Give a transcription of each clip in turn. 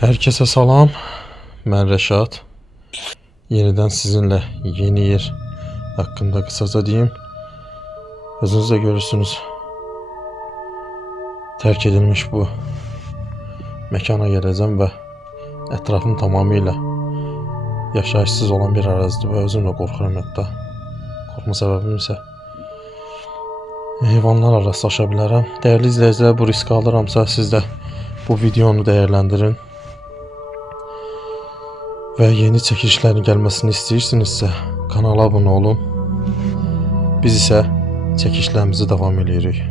Herkese salam. Ben Rəşad. Yeniden sizinle yeni yer hakkında kısaca diyeyim. Özünüz de görürsünüz. Terk edilmiş bu mekana geleceğim ve etrafım tamamıyla yaşayışsız olan bir arazidir ve özümle korkuyorum hatta. Korkma sebebim ise heyvanlarla rastlaşa bilərəm. Değerli izleyiciler, bu riski alıramsa siz de bu videonu değerlendirin. Ve yeni çekilişlerin gelmesini istəyirsinizsə kanala abone olun. Biz ise çekilişlerimizi devam edirik.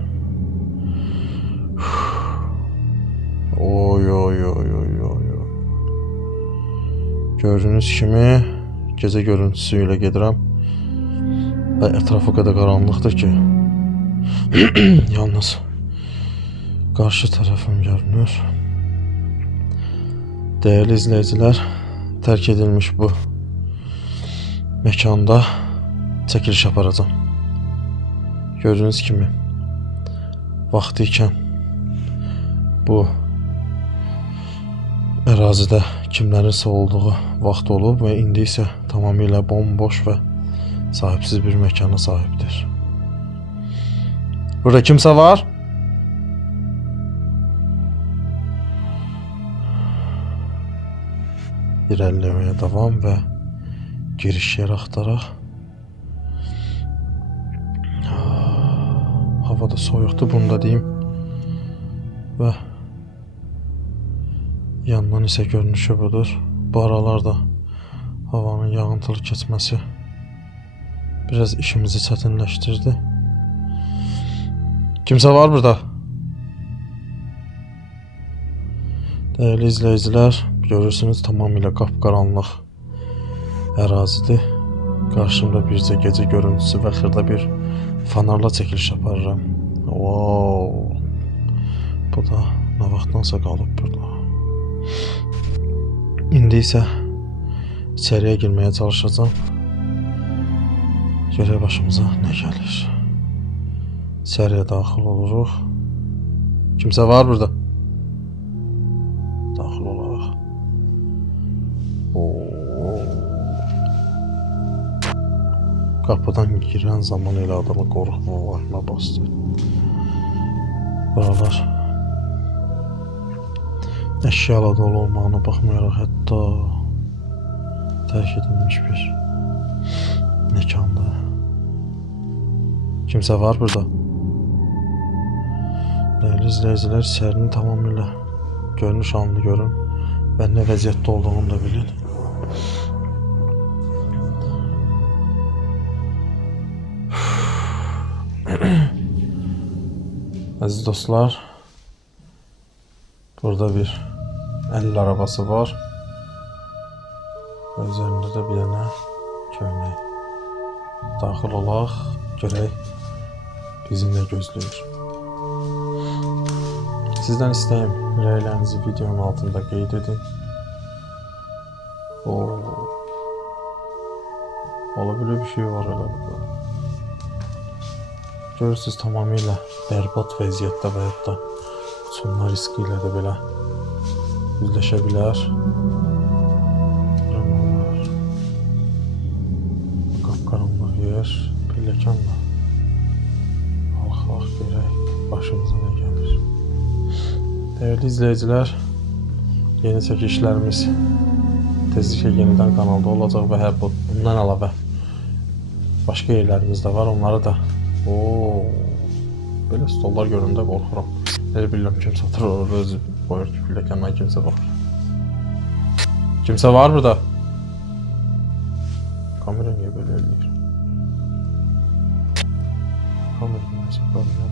Oy oy oy oy oy. Gördüğünüz kimi gece görüntüsüyle gedirəm ve etrafı kadar karanlıqdır ki yalnız karşı tarafım görünür. Değerli izleyiciler, terk edilmiş bu mekanda çekiliş aparacağım. Gördüğünüz kimi vaxtı ikən bu ərazidə kimlərinsə olduğu vaxt olub və indi isə tamamilə bomboş və sahipsiz bir mekana sahiptir. Burada kimsə var? İlerlemeye devam ve giriş yer axtaraq. Hava da soyuqdur, bunu da deyim. Və yandan isə görünüşü budur. Bu aralarda havanın yağıntılı keçməsi biraz işimizi çətinləşdirdi. Kimsə var burada? Değerli izleyiciler, görürsünüz tamamıyla kapkaranlıq ərazidir. Karşımda bircə gece görüntüsü ve xırda bir fanarla çekiliş yaparım. Wow. Bu da ne vaxtdansa qalıb burada. İndi isə içeriye girmeye çalışacağım. Görək başımıza ne gəlir. İçeriye daxil oluruq. Kimsə var burada? Daxil olaraq. Kapıdan giren zaman elə adamı qorxma vahimə bastı. Buralar əşyalarla dolu olmağına baxmayaraq hətta terk edilmiş bir mekanda. Kimsə var burada? Değerli izleyiciler, içərini tamamıyla görünüş anını görün və nə vəziyyətdə olduğunu da bilin. Aziz dostlar, burada bir el arabası var. Üzerinde de bir tane köynək. Daxil olaq, görək bizi nə gözləyir. Sizden istəyim, rəylərinizi videonun altında qeyd edin. Olabilir bir şey var elə burada. Görürsünüz tamamıyla berbat vəziyyətdə və hətta uçunma riski ilə də belə üzləşə bilər. Qapqaranlıq yer, pilləkənlə. Qalxaq görək başımıza nə gəlir. Değerli izleyiciler, yeni çəkilişlərimiz tezliklə yenidən kanalda olacaq və hər bundan əlavə başqa yerlərimiz də var. Onları da böyle stollar göründə qorxuram. Elə bilirəm kimsə oturur orada özü qoyur ki, pilləkəndən kimsə baxır. Kimsə var burada? Kamera niyə belə eləyir? Kamera nəsə problem.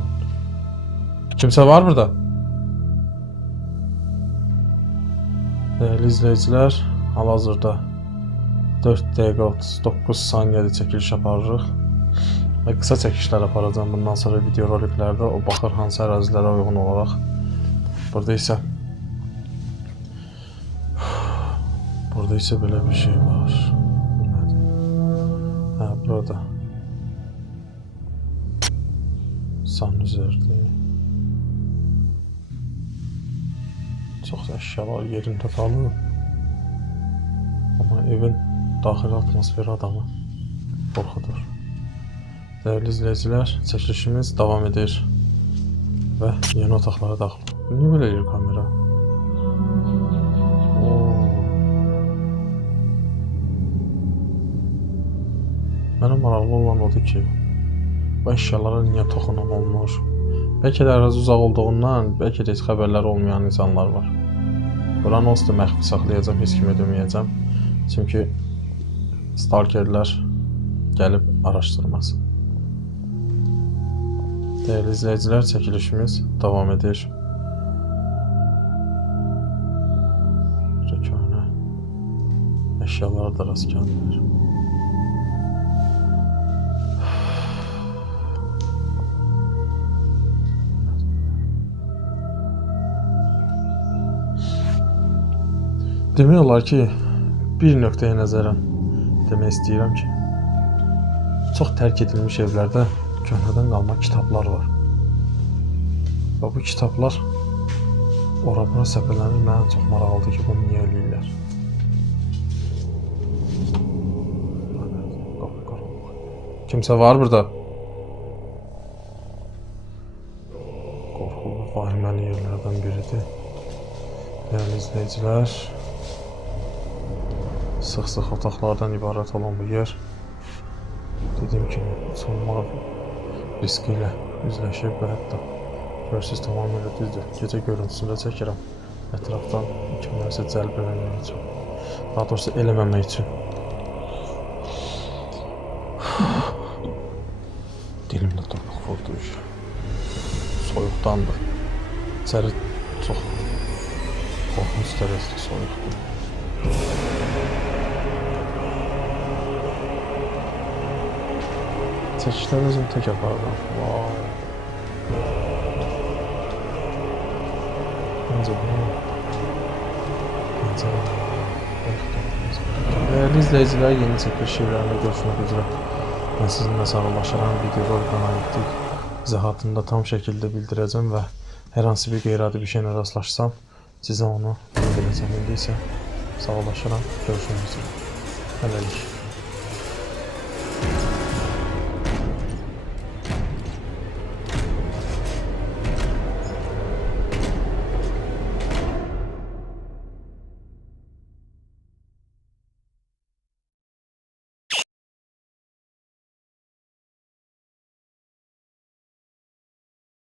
Kimsə var burada? Değerli izleyiciler, hal-hazırda 4 dəqiqə 39 saniyədə çəkiliş aparırıq və qısa çəkilişlər aparacağım bundan sonra video roliklərdə. O baxır hansı ərazilərə uyğun olaraq. Burada isə belə bir şey var. Bu nədir? Burada san üzərdir. Çox əşyalar yerində qalıb. Amma evin daxili atmosferi adamı qorxudur. Dəyərli izləyicilər, çəkilişimiz davam edir və yeni otaqlara daxil. Niyə belə eləyir kamera? Mənə maraqlı olan odur ki, bu əşyalara niyə toxunan olmur? Bəlkə də ərazi uzaq olduğundan, bəlkə də heç xəbərləri olmayan insanlar var. Buranı onsuz da məxfi saxlayacam, heç kimə deməyəcəm. Çünki stalkerlər gəlib araşdırmasın. Dəyərli izləyicilər, çəkilişimiz davam edir. Köhnə əşyalara da rast gəlinir. Demək olar ki, bir nöqtəyə nəzərən demək istəyirəm ki, çox tərk edilmiş evlərdə köhnədən qalma kitablar var. Və bu kitablar ora-bura səpələnir. Mənə çox maraqlıdır ki, bunu niyə eləyirlər? Kimsə var burada? Qorxulu, vahiməli yerlərdən biridir. Dəyərli izləyicilər, sıx-sıx otaqlardan ibarət olan bu yer, dediyim kimi, uçulmaq riski ilə üzləşib və hətta görürsünüz, tamamilə düzdür. Gecə görüntüsündə çəkirəm, ətrafdan kimlərsə cəlb eləmək üçün, daha doğrusu eləməmək üçün. Dilimdə torpaq vurdu iş. Soyuqdandır. İçəri çox qorxunç dərəcədə soyuqdur. Çəkişlər özüm tək aparıram. Məncə bunu dəyərli izləyicilər, yeni çəkiliş yerlərində görüşmək üzrə mən sizinlə sağollaşıram. Videorolik analitik izahatında tam şəkildə bildirəcəm və hər hansı bir qeyri-adi bir şeylə rastlaşsam sizə onu bildirəcəm. İndi isə sağollaşıram. Görüşmək üzrə. Hələlik.